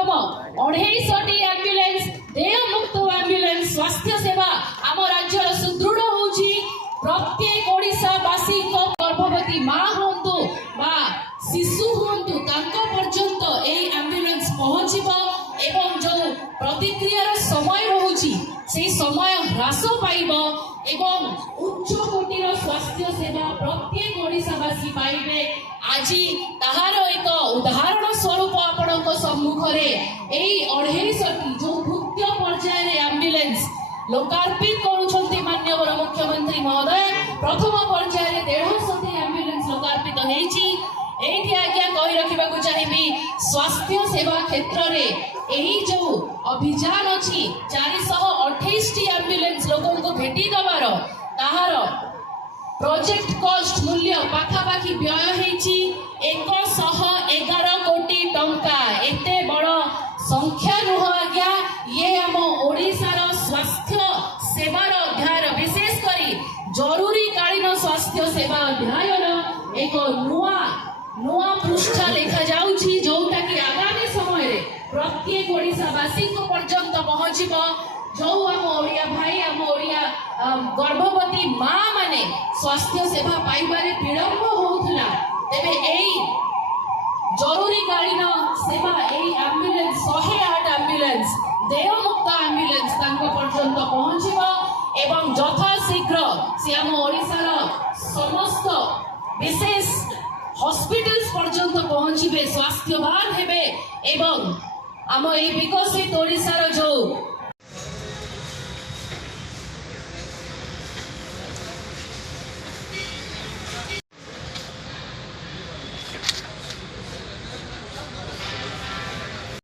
कार्यक्रम 250टी एम्बुलेंस देय मुक्त एम्बुलेंस स्वास्थ्य सेवा आम राज्यर सुदृढ़ होउची। प्रत्येक ओडिशावासी गर्भवती माँ हूँ बा शिशु हूँ तांको पर्यंत एई एम्बुलेंस पहुँचब एवं जो प्रतिक्रियार समय रहुची से समय ह्रास पाइब एवं उच्च कोटिर स्वास्थ्य सेवा प्रत्येक ओडिशावासी पाइबे। आज ताहार एक उदाहरण स्वरूप आपणक सम्मुखरे एई 250टी जो द्वितीय पर्यायर एम्बुलेंस लोकार्पित करुछंती माननीय मुख्यमंत्री महोदय। प्रथम पर्यायर 150टी एम्बुलेंस लोकार्पित हेछि। एठी आज्ञा कहि रखिबाकु चाहिबी स्वास्थ्य सेवा क्षेत्र रे एही जो अभियान अछि 428टी एम्बुलेंस लोकन को भेटी दबार ताहार प्रोजेक्ट कॉस्ट मूल्य पाखापाखि व्यय हेछि 111 कोटी टंका। एते बड़ संख्या नुह आज्ञा ये आम ओडिशार स्वास्थ्य सेवार अध्याय विशेष करी जरूरी कालीन स्वास्थ्य सेवा अध्याय एक नुआ पृष्ठ लेखा जाउछि जोटा कि आगामी समय रे प्रत्येक ओडिशावासी को पर्यंत पहुँचब। जो आम ओडिया भाई आम ओडिया गर्भवती माँ माने स्वास्थ्य सेवा पाइबारे विलंब होउथला तेबे एई जरूरी कालीन सेवा एई एम्बुलेंस 108 एम्बुलेंस देय मुक्त एम्बुलेंस तांको पर्यंत पहुँचब एवं यथा शीघ्र से आम ओडिशार समस्त विशेष हॉस्पिटल्स पर्यंत पहुँचे स्वास्थ्यवान हेबे एवं आम विकसित ओडिशार जो